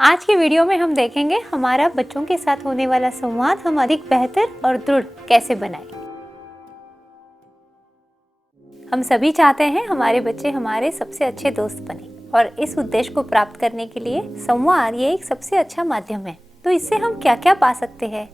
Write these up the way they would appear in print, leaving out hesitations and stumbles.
आज की वीडियो में हम देखेंगे हमारा बच्चों के साथ होने वाला संवाद हम अधिक बेहतर और दृढ़ कैसे बनाएं। हम सभी चाहते हैं हमारे बच्चे हमारे सबसे अच्छे दोस्त बने और इस उद्देश्य को प्राप्त करने के लिए संवाद ये एक सबसे अच्छा माध्यम है। तो इससे हम क्या क्या पा सकते हैं?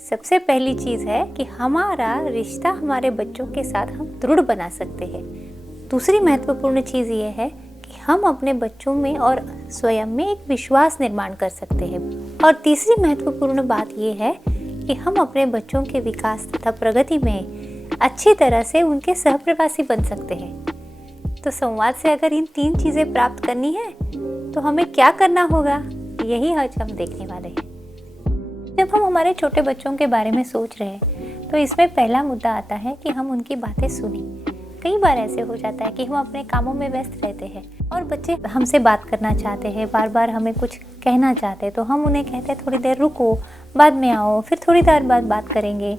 सबसे पहली चीज है कि हमारा रिश्ता हमारे बच्चों के साथ हम दृढ़ बना सकते हैं। दूसरी महत्वपूर्ण चीज ये है कि हम अपने बच्चों में और स्वयं में एक विश्वास निर्माण कर सकते हैं। और तीसरी महत्वपूर्ण बात यह है कि हम अपने बच्चों के विकास तथा प्रगति में अच्छी तरह से उनके सहप्रवासी बन सकते हैं। तो संवाद से अगर इन 3 चीज़ें प्राप्त करनी है तो हमें क्या करना होगा, यही आज हम देखने वाले हैं। जब हम हमारे छोटे बच्चों के बारे में सोच रहे हैं तो इसमें पहला मुद्दा आता है कि हम उनकी बातें सुनें। कई बार ऐसे हो जाता है कि हम अपने कामों में व्यस्त रहते हैं और बच्चे हमसे बात करना चाहते हैं, बार बार हमें कुछ कहना चाहते हैं, तो हम उन्हें कहते हैं थोड़ी देर रुको, बाद में आओ, फिर थोड़ी देर बाद बात करेंगे।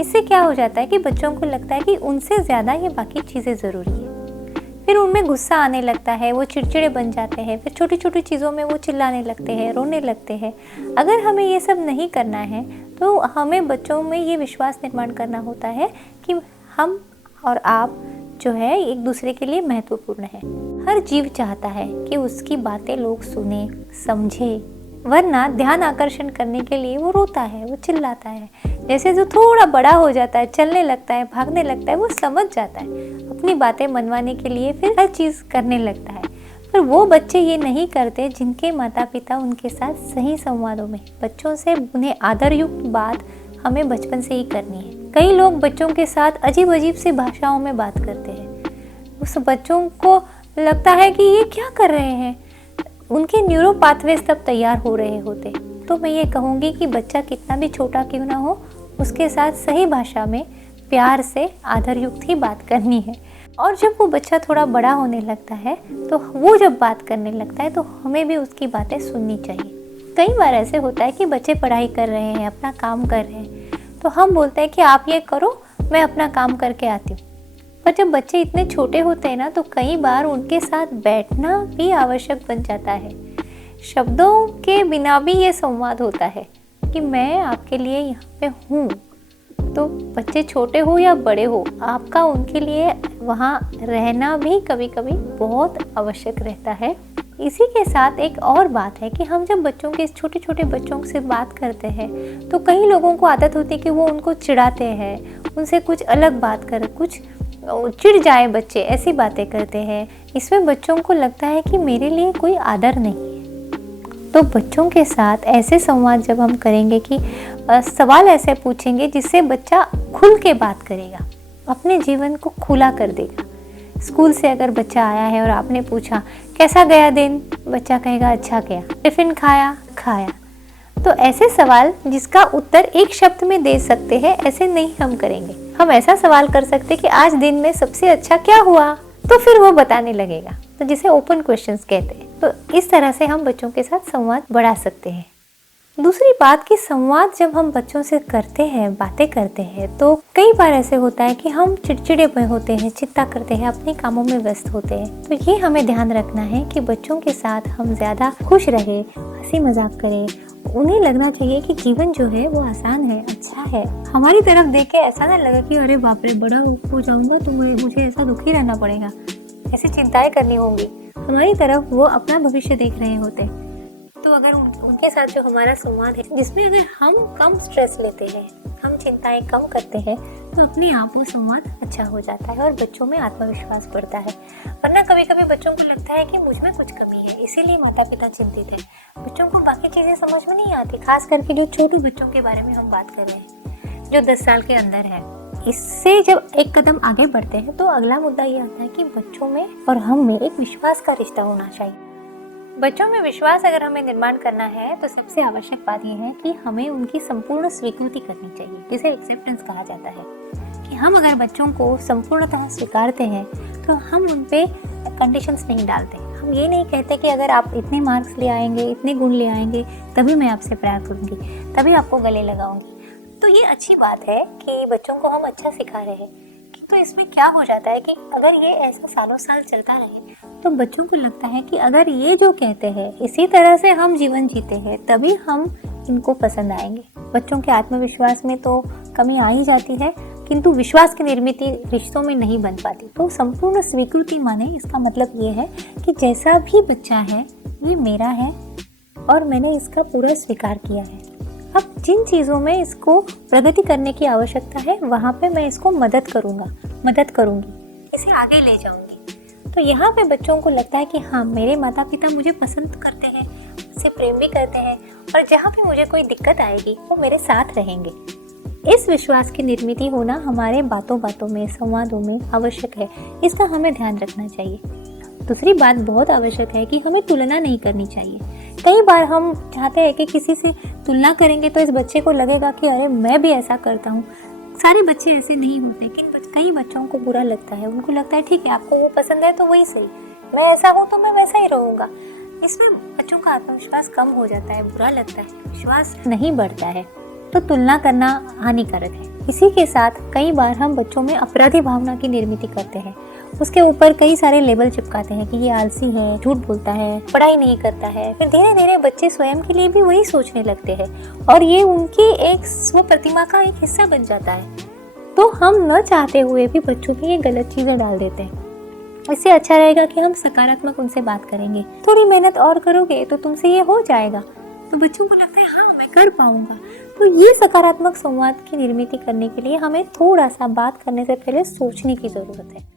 इससे क्या हो जाता है कि बच्चों को लगता है कि उनसे ज़्यादा ये बाकी चीज़ें ज़रूरी है। फिर उनमें गुस्सा आने लगता है, वो चिड़चिड़े बन जाते हैं, फिर छोटी छोटी चीज़ों में वो चिल्लाने लगते हैं, रोने लगते हैं। अगर हमें ये सब नहीं करना है तो हमें बच्चों में ये विश्वास निर्माण करना होता है कि हम और आप जो है एक दूसरे के लिए महत्वपूर्ण है। हर जीव चाहता है कि उसकी बातें लोग सुने, समझे, वरना ध्यान आकर्षण करने के लिए वो रोता है, वो चिल्लाता है। जैसे जो थोड़ा बड़ा हो जाता है, चलने लगता है, भागने लगता है, वो समझ जाता है, अपनी बातें मनवाने के लिए फिर हर चीज़ करने लगता है। पर वो बच्चे ये नहीं करते जिनके माता पिता उनके साथ सही संवादों में बच्चों से उन्हें आदरयुक्त बात हमें बचपन से ही करनी है। कई लोग बच्चों के साथ अजीब अजीब सी भाषाओं में बात करते हैं। उस बच्चों को लगता है कि ये क्या कर रहे हैं, उनके न्यूरो पाथवेज तब तैयार हो रहे होते। तो मैं ये कहूँगी कि बच्चा कितना भी छोटा क्यों ना हो, उसके साथ सही भाषा में प्यार से आदरयुक्त ही बात करनी है। और जब वो बच्चा थोड़ा बड़ा होने लगता है तो वो जब बात करने लगता है तो हमें भी उसकी बातें सुननी चाहिए। कई बार ऐसे होता है कि बच्चे पढ़ाई कर रहे हैं, अपना काम कर रहे हैं, तो हम बोलते हैं कि आप ये करो, मैं अपना काम करके आती हूँ। पर जब बच्चे इतने छोटे होते हैं ना तो कई बार उनके साथ बैठना भी आवश्यक बन जाता है। शब्दों के बिना भी ये संवाद होता है कि मैं आपके लिए यहाँ पे हूँ। तो बच्चे छोटे हो या बड़े हो, आपका उनके लिए वहाँ रहना भी कभी कभी बहुत आवश्यक रहता है। इसी के साथ एक और बात है कि हम जब बच्चों के छोटे छोटे बच्चों से बात करते हैं तो कई लोगों को आदत होती है कि वो उनको चिढ़ाते हैं, उनसे कुछ अलग बात कर, कुछ चिढ़ जाए बच्चे, ऐसी बातें करते हैं। इसमें बच्चों को लगता है कि मेरे लिए कोई आदर नहीं है। तो बच्चों के साथ ऐसे संवाद जब हम करेंगे कि सवाल ऐसे पूछेंगे जिससे बच्चा खुल के बात करेगा, अपने जीवन को खुला कर देगा। स्कूल से अगर बच्चा आया है और आपने पूछा कैसा गया दिन, बच्चा कहेगा अच्छा गया। टिफिन खाया? खाया। तो ऐसे सवाल जिसका उत्तर एक शब्द में दे सकते हैं, ऐसे नहीं हम करेंगे। हम ऐसा सवाल कर सकते कि आज दिन में सबसे अच्छा क्या हुआ, तो फिर वो बताने लगेगा। तो जिसे ओपन क्वेश्चंस कहते हैं। तो इस तरह से हम बच्चों के साथ संवाद बढ़ा सकते हैं। दूसरी बात कि संवाद जब हम बच्चों से करते हैं, बातें करते हैं, तो कई बार ऐसे होता है कि हम चिड़चिड़े में होते हैं, चिंता करते हैं, अपने कामों में व्यस्त होते हैं। तो ये हमें ध्यान रखना है कि बच्चों के साथ हम ज़्यादा खुश रहे, हंसी मजाक करें। उन्हें लगना चाहिए कि जीवन जो है वो आसान है, अच्छा है। हमारी तरफ देख के ऐसा ना लगे कि अरे बाप रे, बड़ा हो जाऊंगा तो मुझे ऐसा दुखी रहना पड़ेगा, ऐसी चिंताएं करनी होंगी। हमारी तरफ वो अपना भविष्य देख रहे होते। तो अगर उनके साथ जो हमारा संवाद है जिसमें अगर हम कम स्ट्रेस लेते हैं, हम चिंताएं कम करते हैं, तो अपने आप वो संवाद अच्छा हो जाता है और बच्चों में आत्मविश्वास बढ़ता है। वरना कभी कभी बच्चों को लगता है कि मुझ में कुछ कमी है, इसीलिए माता पिता चिंतित है। बच्चों को बाकी चीज़ें समझ में नहीं आती, खास करके जो छोटे बच्चों के बारे में हम बात कर रहे हैं जो 10 साल के अंदर है। इससे जब एक कदम आगे बढ़ते हैं तो अगला मुद्दा ये आता है कि बच्चों में और हम में एक विश्वास का रिश्ता होना चाहिए। बच्चों में विश्वास अगर हमें निर्माण करना है तो सबसे आवश्यक बात यह है कि हमें उनकी संपूर्ण स्वीकृति करनी चाहिए, जिसे एक्सेप्टेंस कहा जाता है। कि हम अगर बच्चों को संपूर्णतः स्वीकारते हैं तो हम उन पे कंडीशंस नहीं डालते। हम ये नहीं कहते कि अगर आप इतने मार्क्स ले आएंगे, इतने गुण ले आएंगे, तभी मैं आपसे प्यार करूंगी, तभी आपको गले लगाऊंगी। तो ये अच्छी बात है कि बच्चों को हम अच्छा सिखा रहे हैं। तो इसमें क्या हो जाता है कि अगर ये ऐसा सालों साल चलता रहे तो बच्चों को लगता है कि अगर ये जो कहते हैं इसी तरह से हम जीवन जीते हैं तभी हम इनको पसंद आएंगे। बच्चों के आत्मविश्वास में तो कमी आ ही जाती है, किंतु विश्वास की निर्मित रिश्तों में नहीं बन पाती। तो संपूर्ण स्वीकृति माने इसका मतलब ये है कि जैसा भी बच्चा है ये मेरा है और मैंने इसका पूरा स्वीकार किया है। अब जिन चीज़ों में इसको प्रगति करने की आवश्यकता है वहाँ पे मैं इसको मदद करूँगी, इसे आगे ले जाऊँगी। तो यहाँ पे बच्चों को लगता है कि हाँ, मेरे माता पिता मुझे पसंद करते हैं, मुझसे प्रेम भी करते हैं और जहाँ पे मुझे कोई दिक्कत आएगी वो मेरे साथ रहेंगे। इस विश्वास की निर्मित होना हमारे बातों में, संवादों में आवश्यक है। इसका हमें ध्यान रखना चाहिए। दूसरी बात बहुत आवश्यक है कि हमें तुलना नहीं करनी चाहिए। कई बार हम चाहते हैं कि किसी से तुलना करेंगे तो इस बच्चे को लगेगा कि अरे मैं भी ऐसा करता हूँ। सारे बच्चे ऐसे नहीं होते, कई बच्चों को बुरा लगता है। उनको लगता है ठीक है, आपको वो पसंद है तो वही सही, मैं ऐसा हूँ तो मैं वैसा ही रहूँगा। इसमें बच्चों का आत्मविश्वास कम हो जाता है, बुरा लगता है, विश्वास नहीं बढ़ता है। तो तुलना करना हानिकारक है। इसी के साथ कई बार हम बच्चों में अपराधी भावना की निर्मित करते हैं। उसके ऊपर कई सारे लेबल चिपकाते हैं कि ये आलसी है, झूठ बोलता है, पढ़ाई नहीं करता है। फिर धीरे धीरे बच्चे स्वयं के लिए भी वही सोचने लगते हैं और ये उनकी एक स्व प्रतिमा का एक हिस्सा बन जाता है। तो हम न चाहते हुए भी बच्चों में ये गलत चीजें डाल देते हैं। इससे अच्छा रहेगा कि हम सकारात्मक उनसे बात करेंगे। थोड़ी मेहनत और करोगे तो तुमसे ये हो जाएगा। तो बच्चों को लगता है हाँ, मैं कर पाऊंगा। तो ये सकारात्मक संवाद की निर्मित करने के लिए हमें थोड़ा सा बात करने से पहले सोचने की जरूरत है।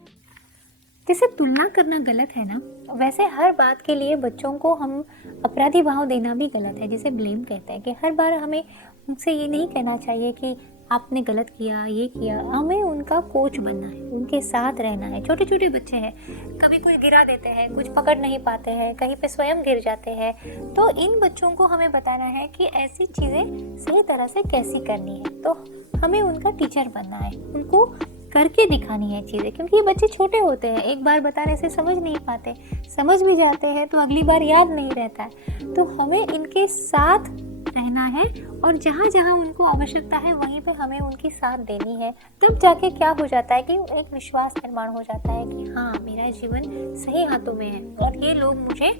जैसे तुलना करना गलत है ना, वैसे हर बात के लिए बच्चों को हम अपराधी भाव देना भी गलत है, जिसे ब्लेम कहते हैं। कि हर बार हमें उनसे ये नहीं कहना चाहिए कि आपने गलत किया, ये किया। हमें उनका कोच बनना है, उनके साथ रहना है। छोटे छोटे बच्चे हैं, कभी कोई गिरा देते हैं, कुछ पकड़ नहीं पाते हैं, कहीं पे स्वयं गिर जाते हैं। तो इन बच्चों को हमें बताना है कि ऐसी चीज़ें सही तरह से कैसी करनी है। तो हमें उनका टीचर बनना है, उनको करके दिखानी है चीज़ें। क्योंकि ये बच्चे छोटे होते हैं, एक बार बताने से समझ नहीं पाते, समझ भी जाते हैं तो अगली बार याद नहीं रहता है। तो हमें इनके साथ रहना है और जहाँ जहाँ उनको आवश्यकता है वहीं पे हमें उनकी साथ देनी है। तब जाके क्या हो जाता है कि एक विश्वास निर्माण हो जाता है कि हाँ, मेरा जीवन सही हाथों में है और ये लोग मुझे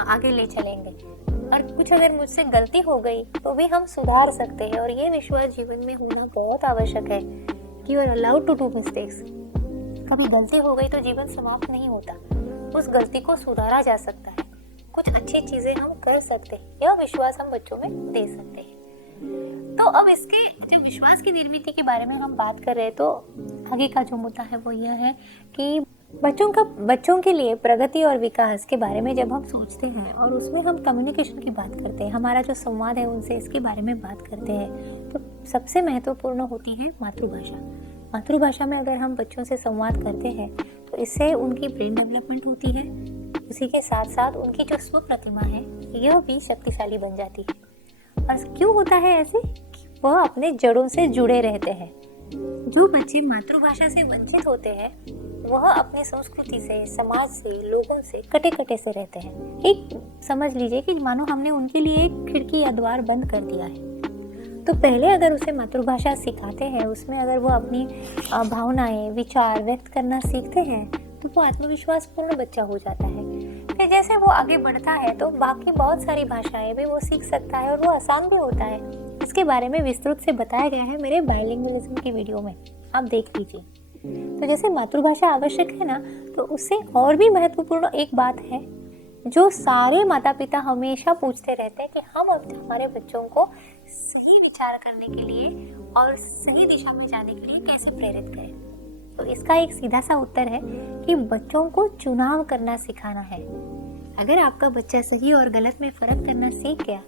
आगे ले चलेंगे। और कुछ अगर मुझसे गलती हो गई तो भी हम सुधार सकते हैं। और ये विश्वास जीवन में होना बहुत आवश्यक है कि you are allowed to do mistakes. कभी गलती हो गई तो जीवन समाप्त नहीं होता, उस गलती को सुधारा जा सकता है, कुछ अच्छी चीजें हम कर सकते हैं। यह विश्वास हम बच्चों में दे सकते हैं। तो अब इसके जो विश्वास की निर्मित के बारे में हम बात कर रहे हैं, तो आगे का जो मुद्दा है वो यह है कि बच्चों के लिए प्रगति और विकास के बारे में जब हम सोचते हैं और उसमें हम कम्युनिकेशन की बात करते हैं, हमारा जो संवाद है उनसे इसके बारे में बात करते हैं, तो सबसे महत्वपूर्ण होती है मातृभाषा। मातृभाषा में अगर हम बच्चों से संवाद करते हैं तो इससे उनकी ब्रेन डेवलपमेंट होती है। उसी के साथ साथ उनकी जो स्व प्रतिमा है यह भी शक्तिशाली बन जाती है। और क्यों होता है ऐसे? वह अपने जड़ों से जुड़े रहते हैं। जो बच्चे मातृभाषा से वंचित होते हैं वह अपनी संस्कृति से, समाज से, लोगों से कटे कटे से रहते हैं। एक समझ लीजिए कि मानो हमने उनके लिए एक खिड़की या द्वार बंद कर दिया है। तो पहले अगर उसे मातृभाषा सिखाते हैं, उसमें अगर वो अपनी भावनाएं, विचार व्यक्त करना सीखते हैं तो वो आत्मविश्वास पूर्ण बच्चा हो जाता है। फिर जैसे वो आगे बढ़ता है तो बाकी बहुत सारी भाषाएं भी वो सीख सकता है और वो आसान भी होता है। इसके बारे में विस्तृत से बताया गया है मेरे बाइलिंगुअलिज्म की वीडियो में, आप देख लीजिए। तो जैसे मातृभाषा आवश्यक है ना, तो उससे और भी महत्वपूर्ण एक बात है जो सारे माता पिता हमेशा पूछते रहते हैं कि हम हमारे बच्चों को सही विचार करने के लिए और सही दिशा में जाने के लिए कैसे प्रेरित करें। तो इसका एक सीधा सा उत्तर है कि बच्चों को चुनाव करना सिखाना है। अगर आपका बच्चा सही और गलत में फर्क करना सीख गया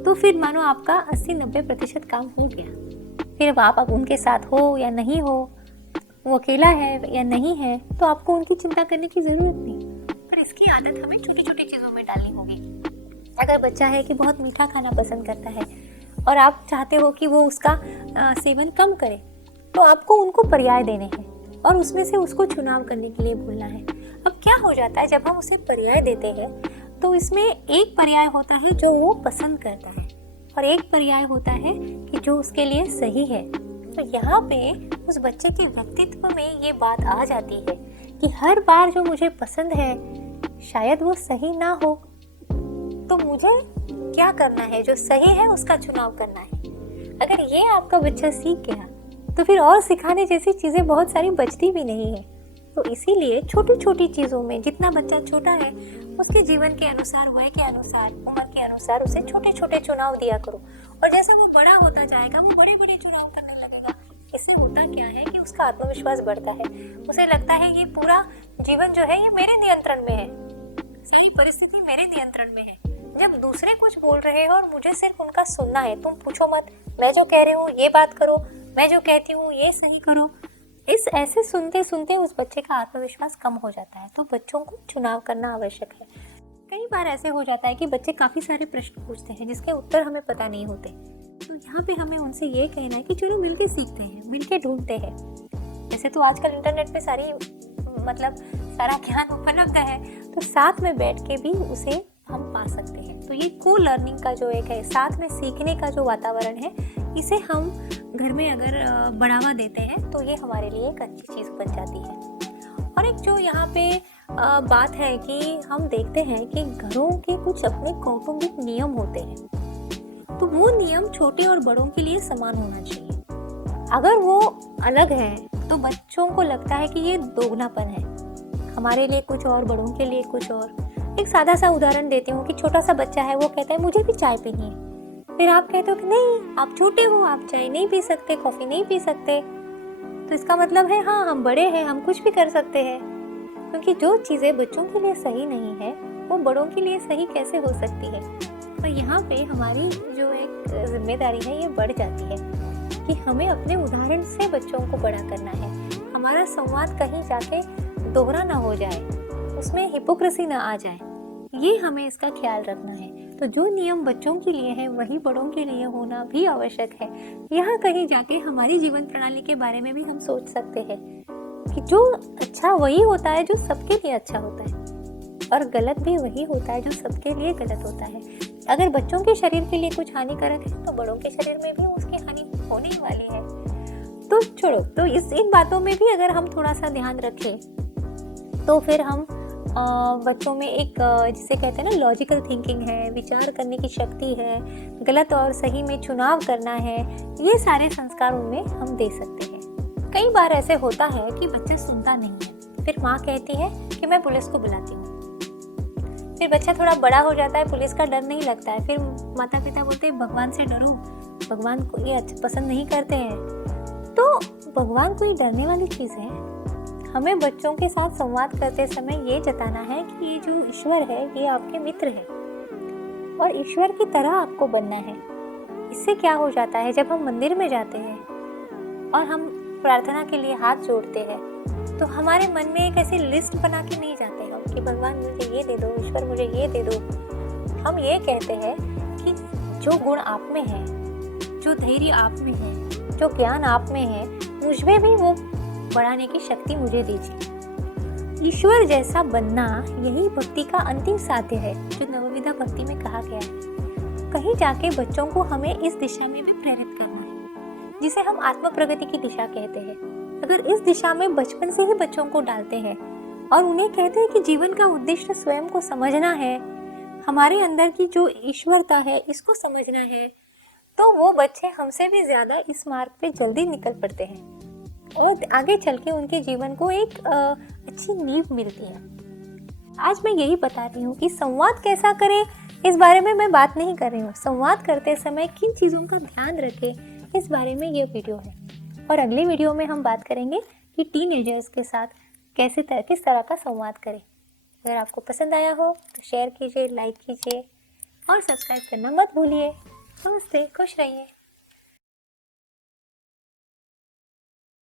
तो फिर मानो आपका 80-90% काम हो गया। फिर आप अब उनके साथ हो या नहीं हो, वो अकेला है या नहीं है, तो आपको उनकी चिंता करने की जरूरत नहीं। पर इसकी आदत हमें छोटी छोटी चीजों में डालनी होगी। अगर बच्चा है कि बहुत मीठा खाना पसंद करता है और आप चाहते हो कि वो उसका सेवन कम करे, तो आपको उनको पर्याय देने हैं और उसमें से उसको चुनाव करने के लिए बोलना है। अब क्या हो जाता है जब हम उसे पर्याय देते हैं तो इसमें एक पर्याय होता है जो वो पसंद करता है और एक पर्याय होता है कि जो उसके लिए सही है। तो यहाँ पे उस बच्चे के व्यक्तित्व में ये बात आ जाती है कि हर बार जो मुझे पसंद है शायद वो सही ना हो, तो मुझे क्या करना है, जो सही है उसका चुनाव करना है। अगर ये आपका बच्चा सीख गया तो फिर और सिखाने जैसी चीजें बहुत सारी बचती भी नहीं है। तो इसीलिए छोटी छोटी चीजों में, जितना बच्चा छोटा है उसके जीवन के अनुसार, वय के अनुसार, उम्र के अनुसार उसे छोटे छोटे चुनाव दिया करो। और जैसा वो बड़ा होता जाएगा वो बड़े बड़े चुनाव करने लगेगा। इससे होता क्या है कि उसका आत्मविश्वास बढ़ता है। उसे लगता है ये पूरा जीवन जो है ये मेरे नियंत्रण में है, सारी परिस्थिति मेरे नियंत्रण में है। जब दूसरे कुछ बोल रहे हैं और मुझे सिर्फ उनका सुनना है, तुम पूछो मत, मैं जो कह रही हूँ ये बात करो, मैं जो कहती हूँ ये सही करो, इस ऐसे सुनते सुनते उस बच्चे का आत्मविश्वास कम हो जाता है। तो बच्चों को चुनाव करना आवश्यक है। कई बार ऐसे हो जाता है कि बच्चे काफी सारे प्रश्न पूछते हैं जिसके उत्तर हमें पता नहीं होते। तो यहाँ पे हमें उनसे ये कहना है कि चलो मिलके सीखते हैं, मिलके ढूंढते हैं। वैसे तो आजकल इंटरनेट पे सारा ज्ञान उपलब्ध है, तो साथ में बैठ के भी उसे हम पा सकते हैं। तो ये को लर्निंग का जो एक है, साथ में सीखने का जो वातावरण है, इसे हम घर में अगर बढ़ावा देते हैं तो ये हमारे लिए एक अच्छी चीज़ बन जाती है। और एक जो यहाँ पे बात है कि हम देखते हैं कि घरों के कुछ अपने कौटुंबिक नियम होते हैं, तो वो नियम छोटे और बड़ों के लिए समान होना चाहिए। अगर वो अलग है तो बच्चों को लगता है कि ये दोगुनापन है, हमारे लिए कुछ और, बड़ों के लिए कुछ और। एक सादा सा उदाहरण देती हूँ कि छोटा सा बच्चा है, वो कहता है मुझे भी चाय पीनी है। फिर आप कहते हो कि नहीं, आप छोटे हो, आप चाय नहीं पी सकते, कॉफी नहीं पी सकते। तो इसका मतलब है हाँ, हम बड़े हैं, हम कुछ भी कर सकते हैं। क्योंकि जो चीज़ें बच्चों के लिए सही नहीं है वो बड़ों के लिए सही कैसे हो सकती है। तो यहाँ पे हमारी जो एक जिम्मेदारी है ये बढ़ जाती है कि हमें अपने उदाहरण से बच्चों को बड़ा करना है। हमारा संवाद कहीं जाके दोहरा ना हो जाए, उसमें हिपोक्रेसी ना आ जाए, ये हमें इसका ख्याल रखना है। तो जो नियम बच्चों के लिए है वही बड़ों के लिए होना भी आवश्यक है। यहाँ कहीं जाके हमारी जीवन प्रणाली के बारे में भी हम सोच सकते हैं कि जो अच्छा वही होता है जो सबके लिए अच्छा होता है, और गलत भी वही होता है जो सबके लिए गलत होता है। अगर बच्चों के शरीर के लिए कुछ हानिकारक है तो बड़ों के शरीर में भी उसकी हानि होने वाली है। तो छोड़ो, तो इन बातों में भी अगर हम थोड़ा सा ध्यान रखें तो फिर हम बच्चों में एक जिसे कहते हैं ना लॉजिकल थिंकिंग है, विचार करने की शक्ति है, गलत और सही में चुनाव करना है, ये सारे संस्कार उनमें हम दे सकते हैं। कई बार ऐसे होता है कि बच्चा सुनता नहीं है, फिर माँ कहती है कि मैं पुलिस को बुलाती हूँ। फिर बच्चा थोड़ा बड़ा हो जाता है, पुलिस का डर नहीं लगता है, फिर माता पिता बोलते हैं भगवान से डरो, भगवान को ये पसंद नहीं करते हैं। तो भगवान कोई डरने वाली चीज़ है? हमें बच्चों के साथ संवाद करते समय ये जताना है कि ये जो ईश्वर है ये आपके मित्र है और ईश्वर की तरह आपको बनना है। इससे क्या हो जाता है, जब हम मंदिर में जाते हैं और हम प्रार्थना के लिए हाथ जोड़ते हैं तो हमारे मन में एक ऐसी लिस्ट बना के नहीं जाते हम कि भगवान मुझे ये दे दो, ईश्वर मुझे ये दे दो। हम ये कहते हैं कि जो गुण आप में है, जो धैर्य आप में है, जो ज्ञान आप में है, मुझमें भी वो बढ़ाने की शक्ति मुझे दीजिए। ईश्वर जैसा बनना यही भक्ति का अंतिम साध्य है, जो नवविधा भक्ति में कहा गया है। कहीं जाके बच्चों को हमें इस दिशा में भी प्रेरित करना है, जिसे हम आत्म प्रगति की दिशा कहते हैं। अगर इस दिशा में बचपन से ही बच्चों को डालते हैं और उन्हें कहते हैं कि जीवन का उद्देश्य स्वयं को समझना है, हमारे अंदर की जो ईश्वरता है इसको समझना है, तो वो बच्चे हमसे भी ज्यादा इस मार्ग पे जल्दी निकल पड़ते हैं और आगे चल के उनके जीवन को एक अच्छी नींव मिलती है। आज मैं यही बता रही हूँ कि संवाद कैसा करें, इस बारे में मैं बात नहीं कर रही हूँ। संवाद करते समय किन चीज़ों का ध्यान रखें, इस बारे में ये वीडियो है। और अगले वीडियो में हम बात करेंगे कि टीनेजर्स के साथ किस तरह का संवाद करें। अगर आपको पसंद आया हो तो शेयर कीजिए, लाइक कीजिए और सब्सक्राइब करना मत भूलिए। नमस्ते, खुश रहिए।